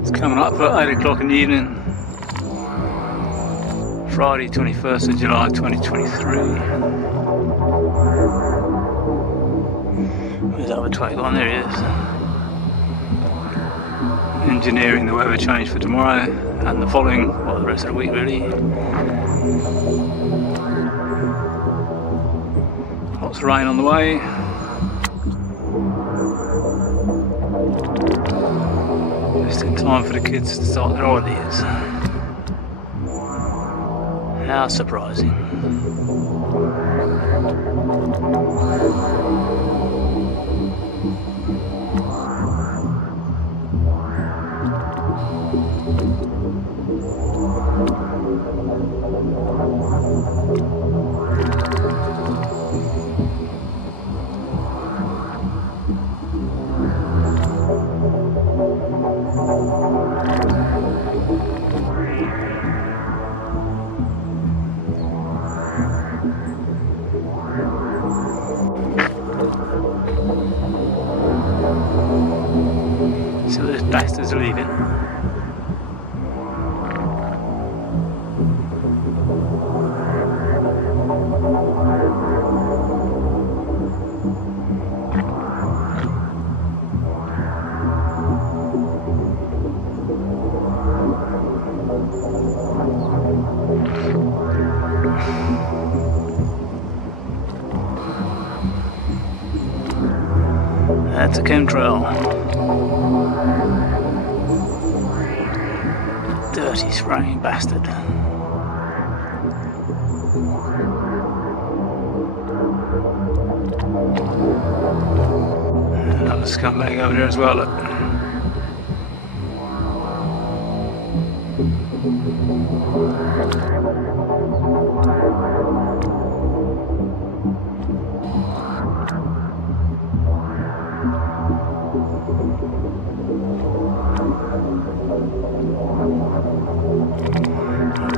It's coming up for 8 o'clock in the evening, Friday 21st of July 2023. Where's number 21? There he is. Engineering the weather change for tomorrow and the following, well, the rest of the week really. Lots of rain on the way. Just in time for the kids to start their holidays. How surprising. So those bastards are leaving. That's a chemtrail. Dirty spraying bastard. Another scumbag over there as well, look.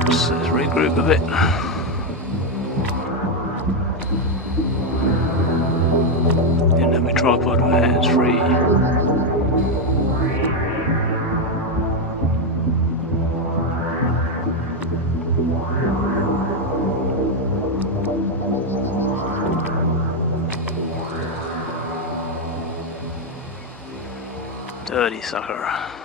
Let's regroup a bit. Didn't have my tripod, my hands free. Dirty sucker.